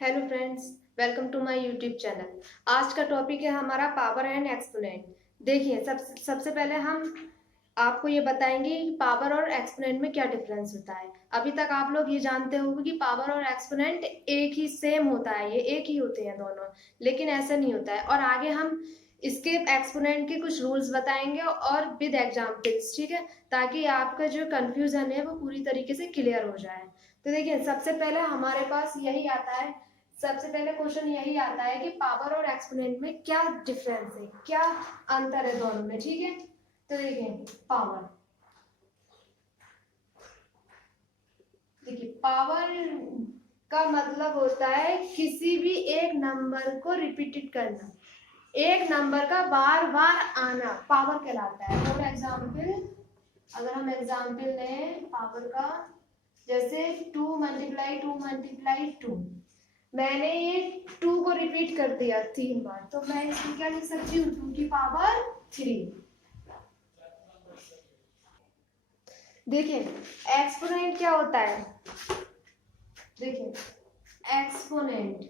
Hello friends, welcome to my YouTube channel. आज का topic है हमारा पावर एंड एक्सपोनेंट। देखिए, सबसे पहले हम आपको ये बताएंगे कि पावर और एक्सपोनेंट में क्या डिफरेंस होता है। अभी तक आप लोग ये जानते होंगे कि पावर और एक्सपोनेंट एक ही सेम होता है, ये एक ही होते हैं दोनों, लेकिन ऐसा नहीं होता है। और आगे हम इसके एक्सपोनेंट के कुछ रूल्स बताएंगे और विद एग्जाम्पल्स, ठीक है, ताकि आपका जो कंफ्यूजन है वो पूरी तरीके से क्लियर हो जाए। तो देखिए, सबसे पहले हमारे पास यही आता है, सबसे पहले क्वेश्चन यही आता है कि पावर और एक्सपोनेंट में क्या डिफरेंस है, क्या अंतर है दोनों में, ठीक है। तो देखिए, पावर, देखिए पावर का मतलब होता है किसी भी एक नंबर को रिपीटेड करना, एक नंबर का बार बार आना पावर कहलाता है। फॉर एग्जाम्पल, अगर हम एग्जाम्पल लें पावर का, जैसे 2 × 2 × 2, मैंने ये 2 को रिपीट कर दिया 3 बार, तो मैं इसको क्या लिख सकती हूँ, 2 की पावर 3। देखिए, एक्सपोनेंट क्या होता है, देखिए एक्सपोनेंट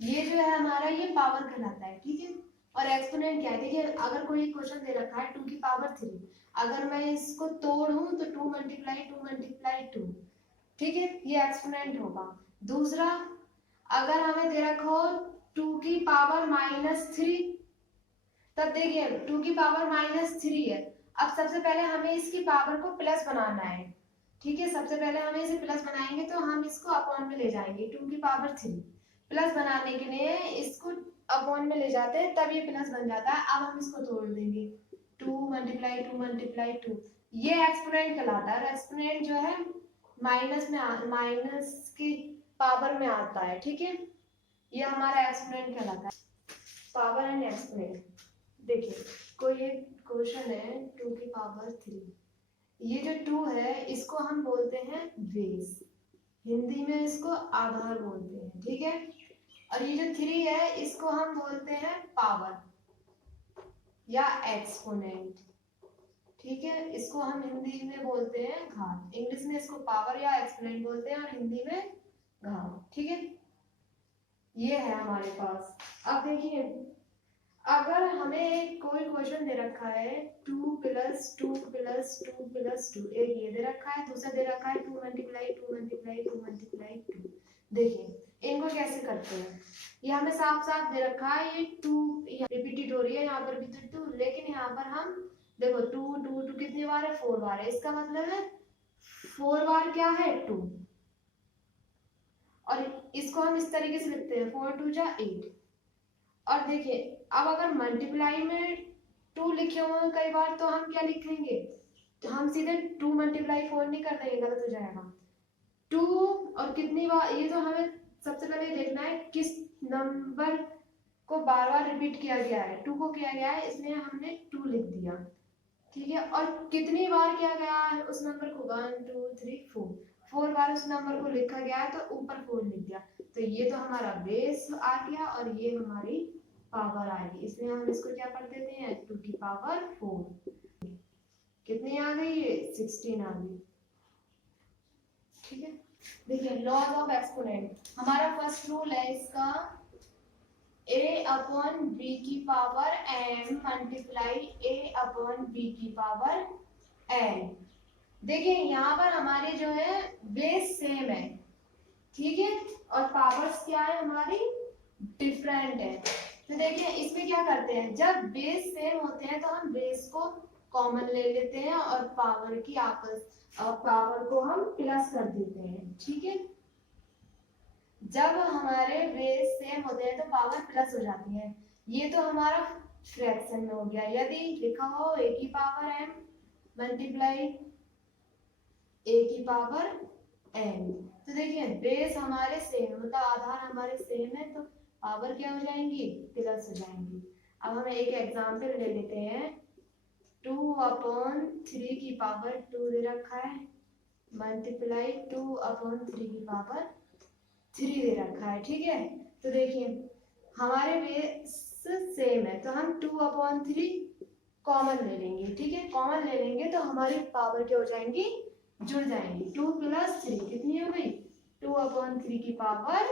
ये जो है हमारा, ये पावर कहलाता है, ठीक है। और एक्सपोनेंट क्या है, देखिए अगर कोई क्वेश्चन दे रखा है 2 की पावर 3, अगर मैं इसको तोड़ूं तो 2 × 2 × 2, ठीक है, ये एक्सपोनेंट होगा। दूसरा, अगर हमें दे रखा हो 2 की पावर -3, तब देखिए 2 की पावर -3 है। अब सबसे पहले हमें इसकी पावर को प्लस बनाना है, ठीक है। सबसे पहले हमें इसे प्लस बनाएंगे तो हम इसको अपॉन में ले जाएंगे, 2 की पावर 3 प्लस बनाने के लिए इसको अपॉन में ले जाते हैं, तब ये प्लस बन जाता है। अब हम इसको तोड़ देंगे, 2 × 2 × 2, ये एक्सपोनेंट कहलाता है। एक्सपोनेंट जो है माइनस की पावर में आता है, ठीक है, ये हमारा एक्सपोनेंट कहलाता है। पावर एंड एक्सपोनेंट, देखिए कोई एक क्वेश्चन है 2 की पावर 3, ये जो 2 है इसको हम बोलते हैं बेस, हिंदी में इसको आधार बोलते हैं, ठीक है। और ये जो 3 है इसको हम बोलते हैं पावर या एक्सपोनेंट, ठीक है। इसको हम हिंदी में बोलते हैं घात, इंग्लिश में इसको पावर या एक्सपोनेंट बोलते हैं और हिंदी में घात, ठीक है। ये है हमारे पास। अब देखिए, अगर हमें कोई क्वेश्चन दे रखा है 2 + 2 + 2 + 2, एक ये दे रखा है, दूसरा दे रखा है 2 × 2 × 2 × 2, देखिए इनको कैसे करते हैं। ये हमें साफ साफ दे रखा है, ये 2 रिपीटेड हो रही है, यहाँ पर भी तो 2, लेकिन यहाँ पर हम देखो 2 2 2 कितनी बार है, 4 बार है, इसका मतलब है 4 बार क्या है, 2। और इसको हम इस तरीके से लिखते हैं 4 2 = 8। और देखिए, अब अगर मल्टीप्लाई में 2 लिखे हुए हैं कई बार, तो हम क्या लिखेंगे, तो हम सीधे 2 × 4 नहीं कर देंगे, गलत हो जाएगा। 2 और कितनी बार, ये तो हमें सबसे पहले देखना है किस नंबर को बार बार रिपीट किया गया है। 2 को किया गया है, इसलिए हमने 2 लिख दिया, ठीक है। और कितनी बार किया गया है उस नंबर को, 1 2 3 4, 4 बार उस नंबर को लिखा गया है, तो ऊपर 4 लिख दिया। तो ये तो हमारा बेस आ गया और ये हमारी पावर आएगी, इसलिए हम इसको क्या कर देते हैं, 2 की पावर 4। कितनी आ गई, ये 16 आ गई, ठीक है। देखिए, लॉज ऑफ एक्सपोनेंट, हमारा फर्स्ट रूल है इसका, a/b⁴ मल्टीप्लाई a/b⁴n। देखिए यहाँ पर हमारे जो है बेस सेम है, ठीक है, और पावर्स क्या है हमारी, डिफरेंट है। तो देखिए इसमें क्या करते हैं, जब बेस सेम होते हैं तो हम बेस को कॉमन ले लेते हैं और पावर को हम प्लस कर देते हैं, ठीक है। जब हमारे बेस सेम होते हैं तो पावर प्लस हो जाती है। ये तो हमारा फ्रैक्शन में हो गया। यदि लिखा हो a⁴m मल्टीप्लाई a⁴n, तो देखिए बेस हमारे सेम, मतलब आधार हमारे सेम है, तो पावर क्या हो जाएंगी, प्लस हो जाएंगी। अब हम एक एग्जांपल ले लेते हैं, 2/3 दे रखा है मल्टीप्लाई 2/3 दे रखा है, ठीक है। तो देखिए हमारे बेस सेम है, तो हम 2/3 कॉमन ले लेंगे, ठीक है। कॉमन ले लेंगे तो हमारी पावर क्या हो जाएंगी, जुड़ जाएंगी। 2 + 3 कितनी हो गई, 2/3 की पावर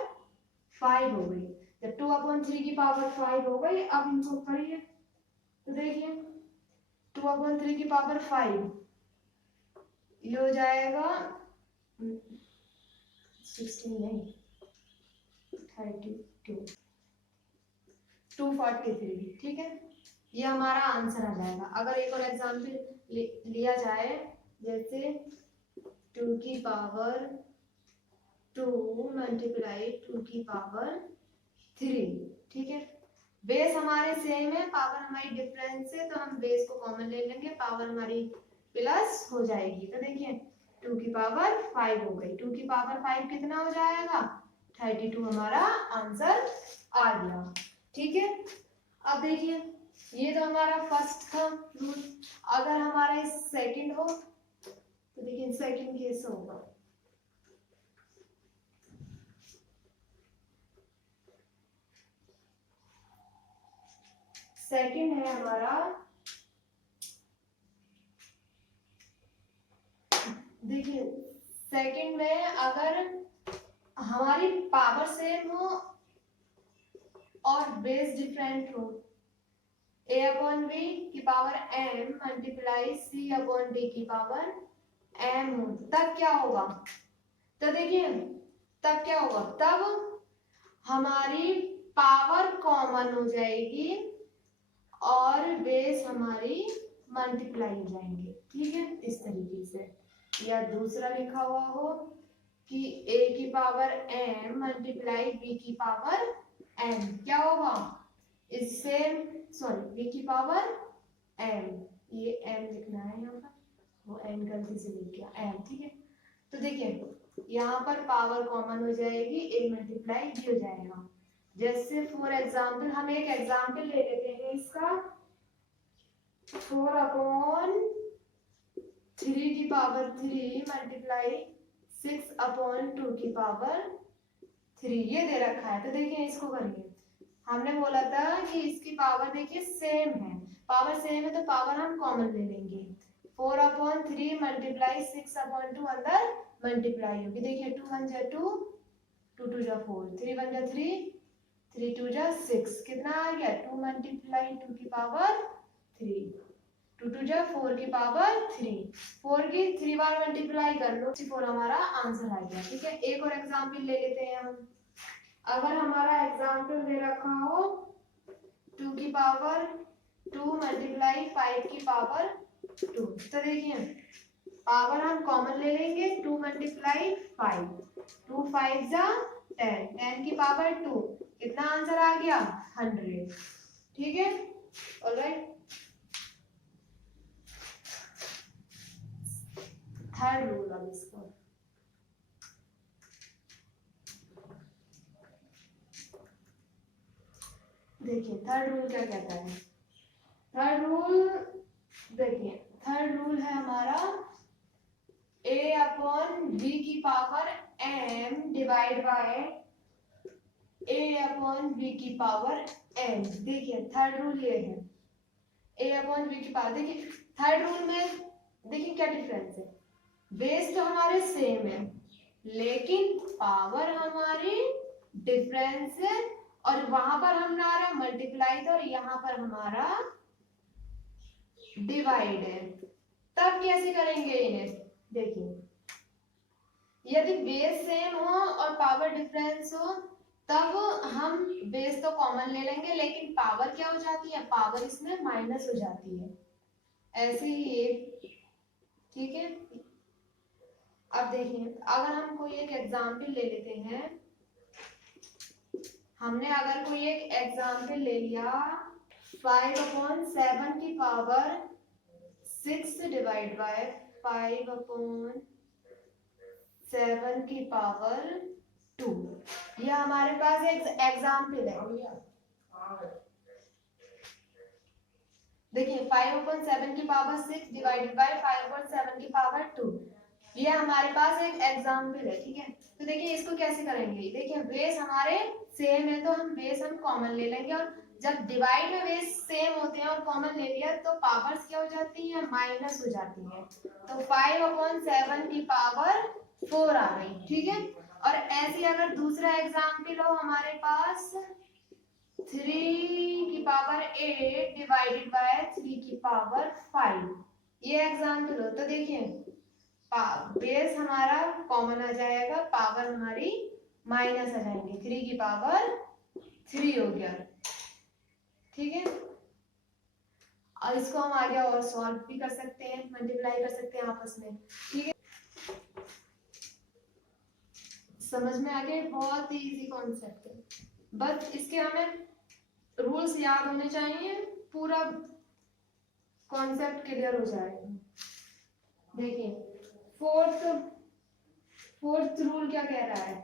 5 हो गई। जब 2/3 की पावर 5 हो गई, अब इनको करिए तो देखिए 2/3 की पावर 5 ये हो जाएगा 16 नहीं 32 243। ठीक है, ये हमारा आंसर आ जाएगा। अगर एक और एग्जाम्पल लिया जाए, जैसे 2 की पावर 2 मल्टीप्लाई 2 की पावर 3। ठीक है, बेस हमारे सेम है, पावर हमारी डिफरेंस है, तो हम बेस को कॉमन ले लेंगे, पावर हमारी प्लस हो जाएगी। तो देखिए 2 की पावर 5 हो गई, 2 की पावर 5 कितना हो जाएगा 32 हमारा आंसर आ गया। ठीक है, अब देखिए ये तो हमारा फर्स्ट था रूल। अगर हमारा सेकंड हो तो देखिए सेकंड कैसे होगा। सेकंड है हमारा, देखिए सेकंड में अगर हमारी पावर सेम हो और बेस डिफरेंट हो, a/b की पावर m मल्टीप्लाई c/d की पावर m हो, तब क्या होगा। तो देखिए तब क्या होगा, तब हमारी पावर कॉमन हो जाएगी और बेस हमारी मल्टीप्लाई हो जाएंगे। ठीक है, इस तरीके से। या दूसरा लिखा हुआ हो कि a की पावर m मल्टीप्लाई b की पावर m, क्या होगा इससे, सॉरी b की पावर m, ये m लिखना है यहाँ पर, वो m गलती से लिख गया m। ठीक है, तो देखिए यहाँ पर पावर कॉमन हो जाएगी, a मल्टीप्लाई b हो जाएगा। जैसे फॉर एग्जाम्पल हम एक एग्जाम्पल ले लेते हैं इसका, 4/3 की पावर 3 मल्टीप्लाई 6/2 की पावर 3, ये दे रखा है। तो देखिए इसको करिए, हमने बोला था कि इसकी पावर देखिए सेम है, पावर सेम है तो पावर हम कॉमन ले लेंगे। 4/3 मल्टीप्लाई 6/2 अंदर मल्टीप्लाई होगी। देखिए 2 1 जा 2, 2 2 जा 4, 3 1 जा 3, 3 2 जा 6, कितना आ गया 2 मल्टीप्लाई 2 की पावर 3, 2 2 जा 4 की पावर 3, 4 की 3 बार मल्टीप्लाई कर लो, 4 हमारा आंसर आ गया। ठीक है, एक और एग्जाम्पल ले लेते हैं हम। अगर हमारा एग्जाम्पल दे रखा हो 2 की पावर 2 मल्टीप्लाई 5 की पावर 2, तो देखिए पावर हम कॉमन ले लेंगे, 2 मल्टीप्लाई 5, 2 5 जा 10, 10 की पावर 2, कितना आंसर आ गया 100। ठीक है, ऑलराइट। थर्ड रूल अब इसका, देखिए थर्ड रूल क्या कहता है। थर्ड रूल देखिए, थर्ड रूल है हमारा a/b की power m divide by a/b की पावर n। देखिए थर्ड रूल ये है, a/b की पावर। देखिए थर्ड रूल में देखिए क्या डिफरेंस है, बेस तो हमारे सेम है लेकिन पावर हमारी डिफरेंस है, और वहां पर हमारा मल्टीप्लाई था और यहाँ पर हमारा डिवाइड है। तब कैसे करेंगे इन्हें, देखिए यदि बेस सेम हो और पावर डिफरेंस हो तब हम बेस तो कॉमन ले लेंगे, लेकिन पावर क्या हो जाती है, पावर इसमें माइनस हो जाती है, ऐसे ही एक। ठीक है, अब देखिए अगर हम कोई एक एग्जाम्पल ले लेते हैं, हमने अगर कोई एक एग्जाम्पल ले लिया 5/7 की पावर 6 डिवाइड बाय 5/7 की पावर 2, ये हमारे पास एक एग्जाम्पल है। देखिए 5/7 की पावर 6 डिवाइडेड बाय 5/7 की पावर 2, ये हमारे पास एक एग्जाम्पल है। ठीक है, तो देखिए इसको कैसे करेंगे, देखिए बेस हमारे सेम है तो हम बेस कॉमन ले लेंगे, और जब डिवाइड में बेस सेम होते हैं और कॉमन ले लिया तो पावर्स क्या हो जाती है, माइनस हो जाती है। तो 5/7 की पावर 4 आ गई। ठीक है, और ऐसे अगर दूसरा एग्जाम्पल हो हमारे पास 3 की पावर 8 डिवाइडेड बाय 3 की पावर 5, ये एग्जाम्पल हो तो देखिए बेस हमारा कॉमन आ जाएगा, पावर हमारी माइनस आ जाएंगे, 3 की पावर 3 हो गया, ठीक है। और इसको हम आगे और सॉल्व भी कर सकते हैं, मल्टीप्लाई कर सकते हैं आपस में, ठीक है। समझ में आ गया, बहुत ही इजी कॉन्सेप्ट है, बस इसके हमें रूल्स याद होने चाहिए, पूरा कॉन्सेप्ट क्लियर हो जाएगा। देखिए फोर्थ रूल क्या कह रहा है,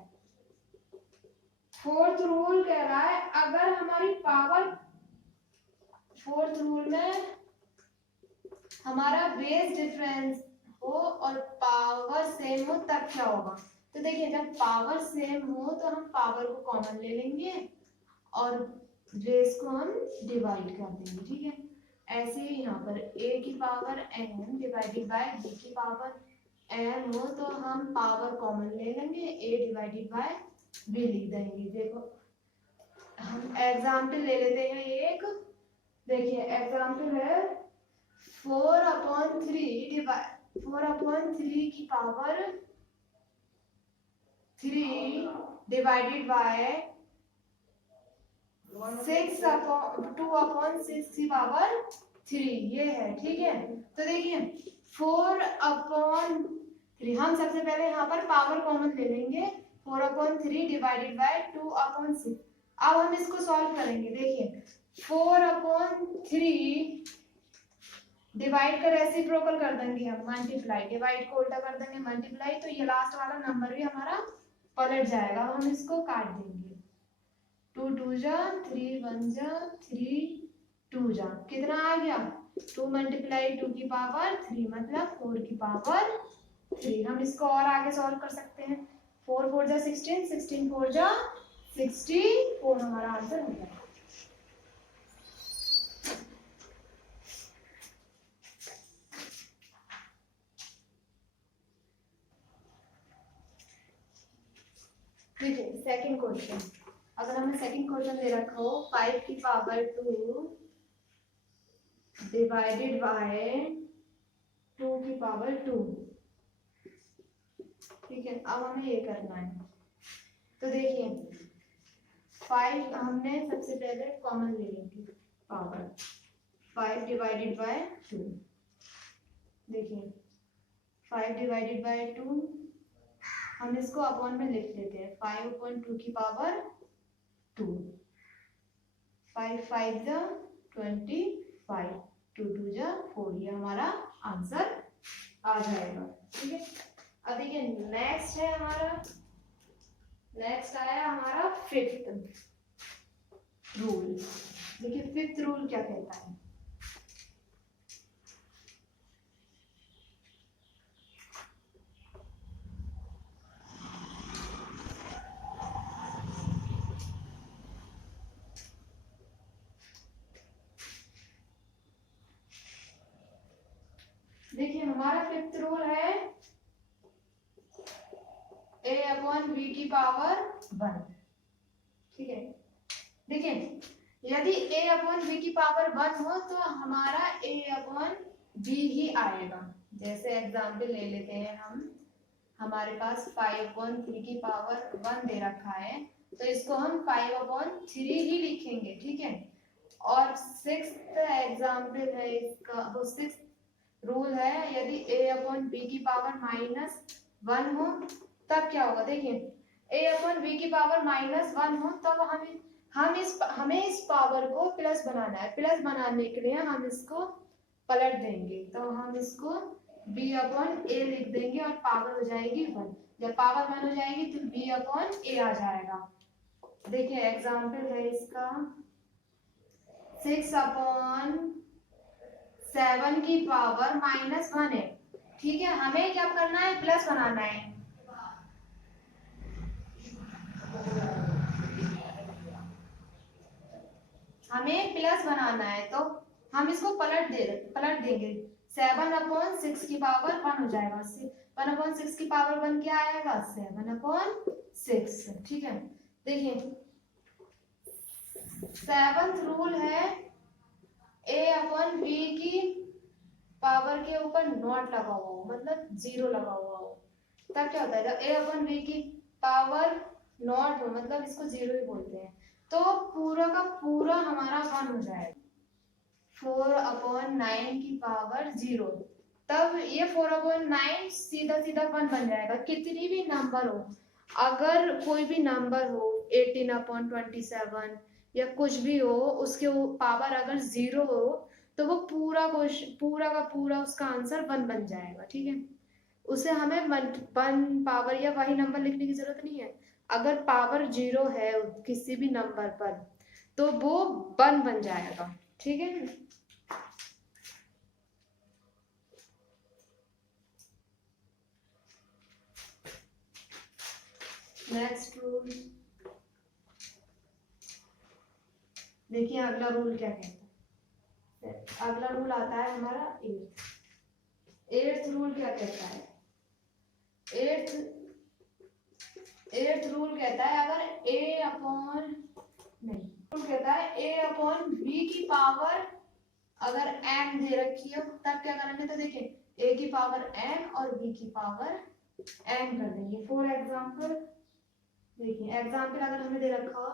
फोर्थ रूल कह रहा है अगर हमारी पावर, फोर्थ रूल में हमारा बेस डिफरेंस हो और पावर सेम हो तब क्या होगा, तो देखिए जब पावर सेम हो तो हम पावर को कॉमन ले लेंगे और बेस को हम डिवाइड कर देंगे, ठीक है। ऐसे ही यहाँ पर a की power n divided by b की पावर n हो तो हम पावर कॉमन ले लेंगे, a डिवाइडेड बाय b लिख देंगे। देखो हम एग्जाम्पल ले लेते हैं एक, देखिए एग्जाम्पल है 4/3 की पावर 3 डिवाइडेड बाय 2/6 की पावर 3, ये है, ठीक है। तो देखिए 4/3 हम सबसे पहले यहाँ पर पावर कॉमन ले लेंगे, 4/3 डिवाइडेड बाय 2/6। अब हम इसको सॉल्व करेंगे, देखिए 4/3 डिवाइड कर रेसिप्रोकल कर देंगे हम, मल्टीप्लाई, डिवाइड को उल्टा कर देंगे मल्टीप्लाई, तो ये लास्ट वाला नंबर भी हमारा पलट जाएगा, हम इसको काट देंगे, 2 2 जा 3 1 जा 3 2 जा, कितना आ गया 2 मल्टीप्लाई 2 की पावर 3 मतलब 4 की पावर 3। हम इसको और आगे सॉल्व कर सकते हैं, 4 4 जा 16, 16 4 जा 64, हमारा आंसर हो गया। देखिए सेकंड क्वेश्चन, अगर हमें सेकंड क्वेश्चन दे रखा हो 5 की पावर 2 डिवाइडेड बाय 2 की पावर 2, ठीक है। अब हमें ये करना है, तो देखिए 5 हमने सबसे पहले कॉमन ले लेंगे, पावर 5 डिवाइडेड बाय 2, देखिए 5 डिवाइडेड बाय 2 हम इसको अपॉन में लिख लेते हैं, 5/2 की पावर 2, 5 5 जा 25, 2 2 जा 4, ये हमारा आंसर आ जाएगा, ठीक है। अब देखिए नेक्स्ट है हमारा, नेक्स्ट आया हमारा फिफ्थ रूल। देखिए फिफ्थ रूल क्या कहता है, देखिए हमारा फिफ्थ रूल है a/b की पावर 1, ठीक है। देखिए यदि a/b की पावर 1 हो तो हमारा a/b ही आएगा, जैसे एग्जाम्पल ले लेते हैं हम, हमारे पास 5/3 की पावर 1 दे रखा है तो इसको हम 5/3 ही लिखेंगे, ठीक है। और सिक्स्थ एग्जाम्पल है इसका, वो सिक्स्थ रूल है यदि a/b की पावर -1 हो तब क्या होगा, देखिए a/b की पावर -1 हो तब हमें इस पावर को प्लस बनाना है, प्लस बनाने के लिए हम इसको पलट देंगे, तो हम इसको b/a लिख देंगे और पावर हो जाएगी 1, जब पावर 1 हो जाएगी तो b/a आ जाएगा। देखिए एग्जाम्पल है इसका 6/7 की पावर -1 है, ठीक है। हमें क्या करना है, प्लस बनाना है, हमें प्लस बनाना है तो हम इसको पलट देंगे, 7/6 की पावर 1 हो जाएगा, 1/6 की पावर 1 क्या आएगा 7/6, 6। ठीक है, देखिए 7th रूल है a अपॉन b की पावर के ऊपर नॉट लगा हुआ हो, मतलब 0 लगा हुआ हो, तब क्या होता है, जब a अपॉन b की पावर नॉट हो, मतलब इसको 0 ही बोलते हैं, तो पूरा का पूरा हमारा 1 हो जाएगा। 4/9 की पावर 0, तब ये 4/9 सीधा सीधा 1 बन जाएगा। कितनी भी नंबर हो, अगर कोई भी नंबर हो 18/27 या कुछ भी हो, उसके पावर अगर 0 हो तो वो पूरा का पूरा उसका आंसर 1 बन जाएगा। ठीक है, उसे हमें 1 पावर या वही नंबर लिखने की जरूरत नहीं है। अगर पावर 0 है किसी भी नंबर पर तो वो 1 बन जाएगा। ठीक है, नेक्स्ट रूल देखिए, अगला रूल क्या कहता है। अगला रूल आता है हमारा 8th रूल क्या कहता है। 8th रूल कहता है, अगर रूल कहता है a अपॉन b की पावर अगर m दे रखी है, तब क्या करेंगे, तो देखिए a की पावर m और b की पावर m कर देंगे। फॉर एग्जाम्पल देखिए, एग्जाम्पल अगर हमें दे रखा हो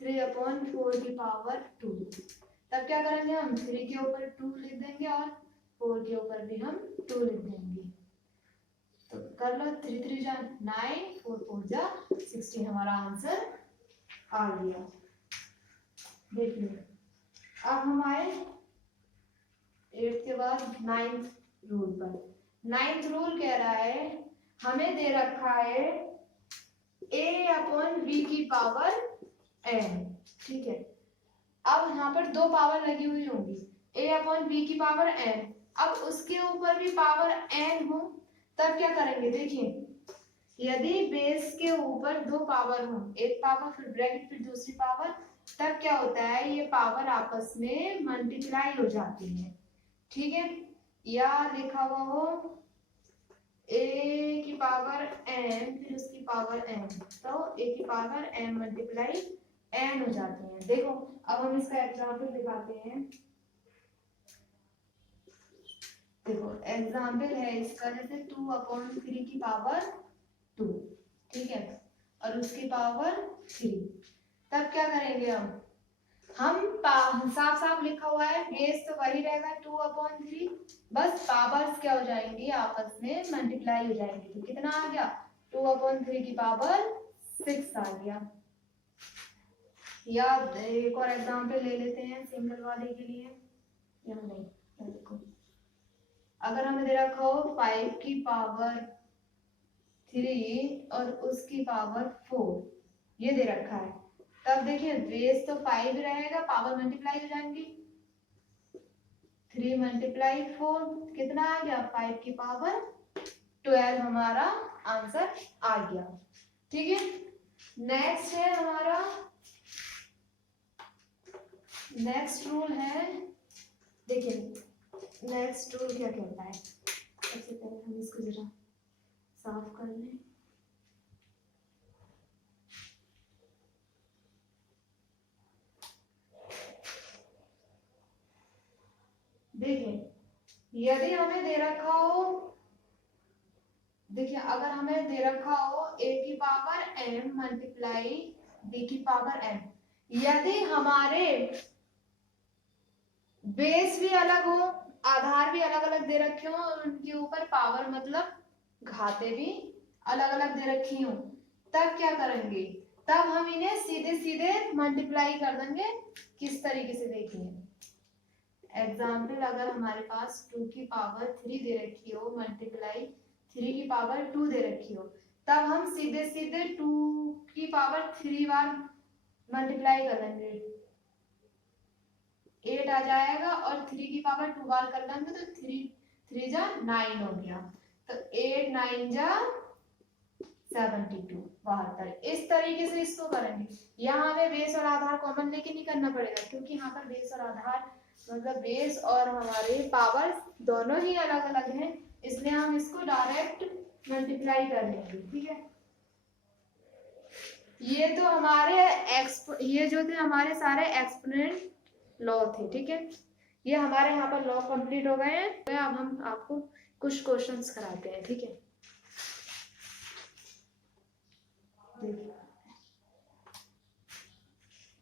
3/4 की पावर 2, तब क्या करेंगे, हम 3 के ऊपर 2 लिख देंगे और 4 के ऊपर भी हम 2 लिख देंगे। तो कर लो, 3 3 जा 9, 4 4 जा 16, हमारा आंसर आ गया। देखिए अब हम आए 8 के बाद 9th रूल पर। 9th रूल कह रहा है, हमें दे रखा है a अपॉन b की पावर n। ठीक है, अब यहाँ पर 2 पावर लगी हुई होंगी, a अपॉन b की पावर n, अब उसके ऊपर भी पावर n हो, तब क्या करेंगे, देखिए यदि बेस के ऊपर 2 पावर हो, एक पावर फिर ब्रैकेट फिर दूसरी पावर, तब क्या होता है, ये पावर आपस में मल्टीप्लाई हो जाती है। ठीक है, या लिखा हुआ हो a की पावर n फिर उसकी पावर n, तो a की पावर m मल्टीप्लाई n हो जाती है। देखो अब हम इसका एग्जाम्पल दिखाते हैं। देखो एग्जाम्पल है इसका, जैसे 2/3 की पावर 2, ठीक है, और उसकी पावर 3, तब क्या करेंगे, हम साफ साफ लिखा हुआ है, बेस तो वही रहेगा 2/3, बस पावर्स क्या हो जाएंगी, आपस में मल्टीप्लाई हो जाएंगी। तो कितना आ गया, 2/3 की पावर 6 आ गया। या एक और एग्जांपल ले लेते हैं सिंगल वाले के लिए। यहाँ नहीं, देखो अगर हमें दे रखा हो 5 की पावर 3 और उसकी पावर 4, ये दे रखा है, तब देखिए बेस तो 5 रहेगा, पावर मल्टीप्लाई हो जाएंगी, 3 मल्टीप्लाई 4 कितना आ गया, 5 की पावर 12 हमारा आंसर आ गया। ठीक है, नेक्स्ट है हमारा, नेक्स्ट रूल है, देखिए नेक्स्ट रूल क्या कहता है। सबसे पहले हम इसको जरा साफ कर लें। देखिए यदि हमें दे रखा हो, देखिए अगर हमें दे रखा हो a की पावर m मल्टीप्लाई b की पावर m, यदि हमारे बेस भी अलग हो, आधार भी अलग अलग दे रखे हो और उनके ऊपर पावर मतलब घाते भी अलग अलग दे रखी हो, तब क्या करेंगे, तब हम इन्हें सीधे सीधे मल्टीप्लाई कर देंगे। किस तरीके से, देखिए एग्जाम्पल अगर हमारे पास 2 की पावर 3 दे रखी हो मल्टीप्लाई 3 की पावर 2 दे रखी हो, तब हम सीधे सीधे 2 की पावर 3 बार मल्टीप्लाई कर लेंगे, 8 आ जाएगा, और 3 की पावर 2 बार कर लेंगे तो 3 जा 9 हो गया, तो 8 9 जा 72 72। इस तरीके से इसको करेंगे। यहाँ हमें बेस और आधार कॉमन लेके नहीं करना पड़ेगा, क्योंकि यहाँ पर बेस और आधार मतलब बेस और हमारे पावर दोनों ही अलग अलग हैं, इसलिए हम इसको डायरेक्ट मल्टीप्लाई कर लेंगे। ठीक है, ये तो हमारे ये जो थे हमारे सारे एक्सपोनेंट लॉ थे, ठीक है। ये हमारे यहाँ पर लॉ कंप्लीट हो गए हैं। अब हम आपको कुछ क्वेश्चंस कराते हैं, ठीक है। देखिए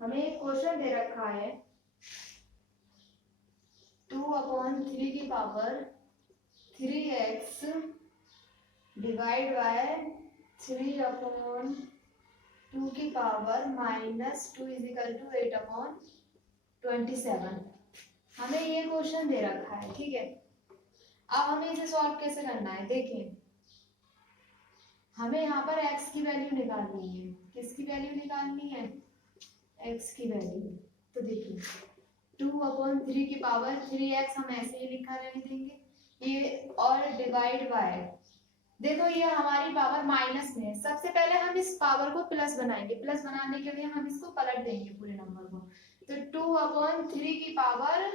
हमें एक क्वेश्चन दे रखा है 2/3 की पावर 3x डिवाइड बाय 3/2 की पावर -2 = 8/27। हमें ये क्वेश्चन दे रखा है, ठीक है। अब हमें इसे सॉल्व कैसे करना है, देखिए हमें यहाँ पर x की वैल्यू निकालनी है। किसकी वैल्यू निकालनी है? x की वैल्यू। तो देखिए 2/3 की पावर 3x हम ऐसे ही लिखा रहने देंगे ये, और डिवाइड बाय, देखो ये हमारी पावर माइनस में है। सबसे पहले हम इस पावर को प्लस बनाएंगे। प्लस बनाने के लिए हम इसको पलट देंगे पूरे नंबर को। तो 2/3 की पावर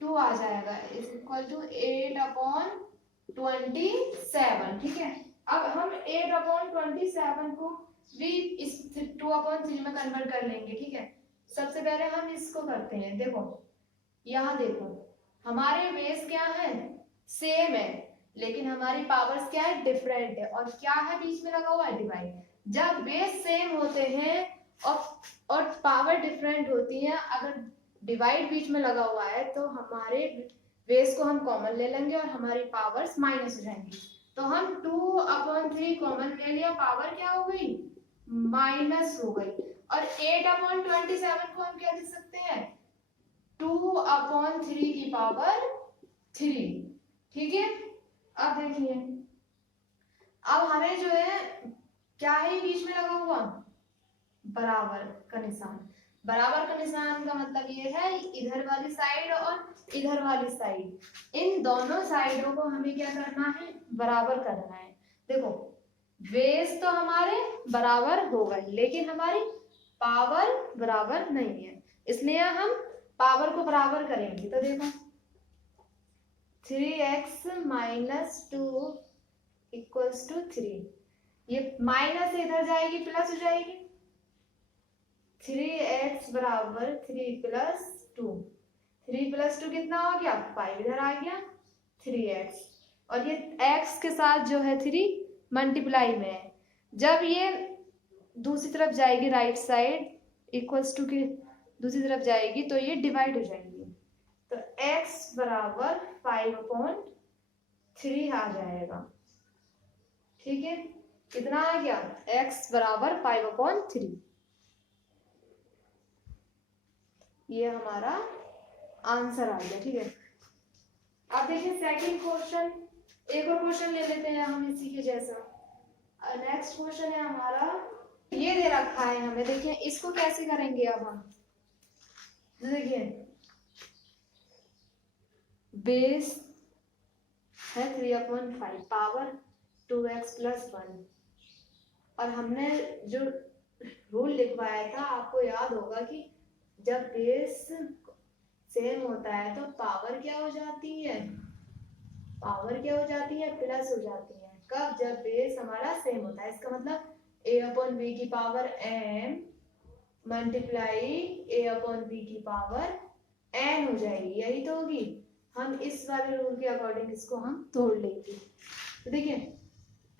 2 आ जाएगा इज इक्वल टू 8/27, ठीक है। अब हम 8/27 को भी इस 2/3 में कन्वर्ट कर लेंगे, ठीक है। सबसे पहले हम इसको करते हैं। देखो यहाँ देखो हमारे बेस क्या है, सेम है, लेकिन हमारी पावर्स क्या है, डिफरेंट है। और क्या है बीच में लगा हुआ है, डिवाइड। जब बेस सेम होते हैं और पावर डिफरेंट होती है, अगर डिवाइड बीच में लगा हुआ है तो हमारे बेस को हम कॉमन ले लेंगे और हमारी पावर्स माइनस हो जाएंगी। तो हम 2/3 कॉमन ले लिया, पावर क्या हो गई, माइनस हो गई। और 8/27 को हम क्या लिख सकते हैं, 2/3 की पावर 3, ठीक है। अब देखिए अब हमें जो है क्या है बीच में लगा हुआ, बराबर का निशान। बराबर का निशान का मतलब ये है इधर वाली साइड और इधर वाली साइड, इन दोनों साइडों को हमें क्या करना है, बराबर करना है। देखो बेस तो हमारे बराबर हो गए, लेकिन हमारी पावर बराबर नहीं है, इसलिए हम पावर को बराबर करेंगे। तो देखो 3x - 2 = 3, ये माइनस इधर जाएगी प्लस हो जाएगी। 3x बराबर 3 + 2, 3 + 2 कितना हो गया, 5 इधर आ गया 3x, और ये x के साथ जो है 3 मल्टीप्लाई में है। जब ये दूसरी तरफ जाएगी, राइट साइड इक्वल्स टू की दूसरी तरफ जाएगी, तो ये डिवाइड हो जाएगी। तो x बराबर 5/3 आ जाएगा, ठीक है। कितना आ गया, x बराबर 5/3। ये हमारा आंसर आ गया, ठीक है। अब देखिए सेकंड क्वेश्चन, एक और क्वेश्चन ले लेते हैं हम इसी के जैसा। नेक्स्ट क्वेश्चन है हमारा, ये दे रखा है हमें, देखिए इसको कैसे करेंगे अब हम। देखिए बेस है 3/5, पावर 2x + 1, और हमने जो रूल लिखवाया था आपको याद होगा कि जब बेस सेम होता है तो पावर क्या हो जाती है, पावर क्या हो जाती है, प्लस हो जाती है। कब, जब बेस हमारा सेम होता है। इसका मतलब a/b की पावर m मल्टीप्लाई a/b की पावर n हो जाएगी, यही तो होगी। हम इस वाले रूल के अकॉर्डिंग इसको हम तोड़ लेंगे। तो देखिए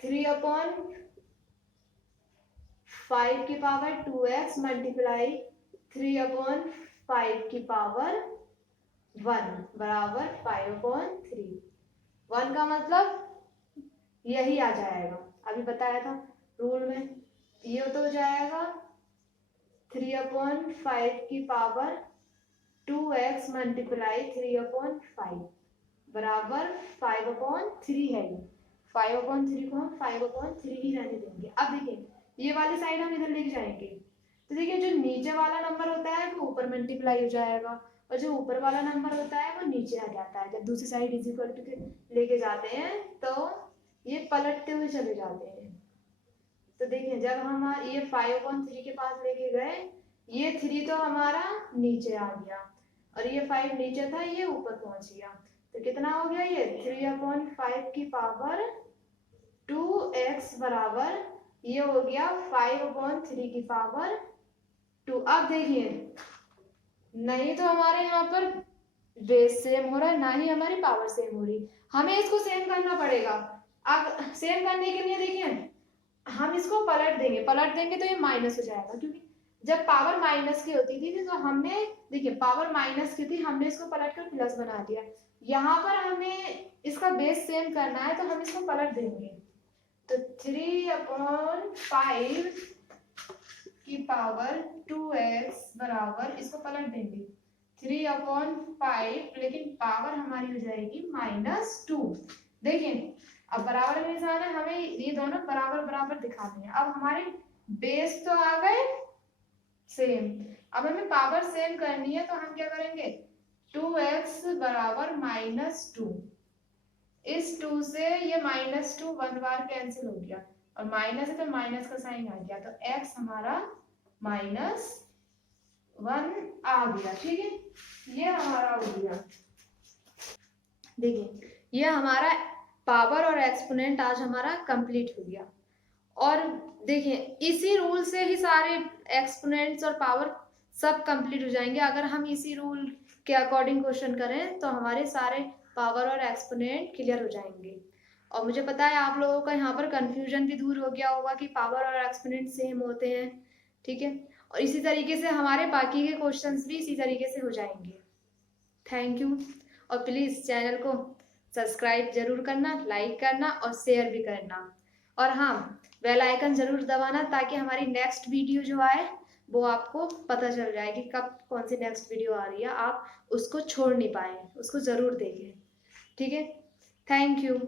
3/5 की पावर 2x मल्टीप्लाई 3/5 की पावर 1 बराबर 5/3। 1 का मतलब यही आ जाएगा, अभी बताया था रूल में। ये तो हो जाएगा 3/5 की पावर 2x मल्टीप्लाई 3/5 बराबर 5/3 है। 5/3 को हम 5/3 ही रहने देंगे। अब देखिए ये वाली साइड हम इधर लेके जाएंगे, तो देखिए जो नीचे वाला नंबर होता है वो ऊपर मल्टीप्लाई हो जाएगा, और जो ऊपर वाला नंबर होता है वो नीचे आ जाता है। जब दूसरी साइड इज इक्वल टू के लेके जाते हैं तो ये पलटते हुए चले जाते हैं। तो देखिए जब हम ये 5/3 के पास लेके गए, ये 3 तो हमारा नीचे आ गया, और ये 5 नीचे था, ये ऊपर पहुंच गया। तो कितना हो गया, ये 3/5 की पावर 2x बराबर ये हो गया 5/3 की पावर 2। अब देखिए नहीं तो हमारे यहाँ पर बेस सेम हो रहा है, ना ही हमारी पावर सेम हो रही। हमें इसको सेम करना पड़ेगा। अब सेम करने के लिए देखिए हम इसको पलट देंगे तो ये माइनस हो जाएगा, क्योंकि जब पावर माइनस की होती थी तो हमने देखिए पावर माइनस की थी, हमने इसको पलट कर प्लस बना दिया। यहाँ पर हमें इसका बेस सेम करना है तो हम इसको पलट देंगे। तो 3/5 की पावर 2x बराबर, इसको पलट देंगे 3/5, लेकिन पावर हमारी हो जाएगी -2। देखिए अब बराबर में निशान है, हमें ये दोनों बराबर बराबर दिखाने हैं। अब हमारे बेस तो आ गए सेम, अब हमें पावर सेम करनी है तो हम क्या करेंगे 2x बराबर -2। इस 2 से ये -2 1 बार कैंसिल हो गया और माइनस है तो माइनस का साइन आ गया, तो x हमारा -1 आ गया। ठीक है, ये हमारा हो गया। देखिए ये हमारा पावर और एक्सपोनेंट आज हमारा कंप्लीट हो गया। और देखिए इसी रूल से ही सारे एक्सपोनेंट्स और पावर सब कंप्लीट हो जाएंगे। अगर हम इसी रूल के अकॉर्डिंग क्वेश्चन करें तो हमारे सारे पावर और एक्सपोनेंट क्लियर हो जाएंगे। और मुझे पता है आप लोगों का यहाँ पर कंफ्यूजन भी दूर हो गया होगा कि पावर और एक्सपोनेंट सेम होते हैं। ठीक है, और इसी तरीके से हमारे बाकी के क्वेश्चंस भी इसी तरीके से हो जाएंगे। थैंक यू, और प्लीज़ चैनल को सब्सक्राइब जरूर करना, लाइक करना और शेयर भी करना। और हाँ, बेल आइकन जरूर दबाना ताकि हमारी नेक्स्ट वीडियो जो आए वो आपको पता चल जाए कि कब कौन सी नेक्स्ट वीडियो आ रही है, आप उसको छोड़ नहीं पाए, उसको ज़रूर देखें। ठीक है, थैंक यू।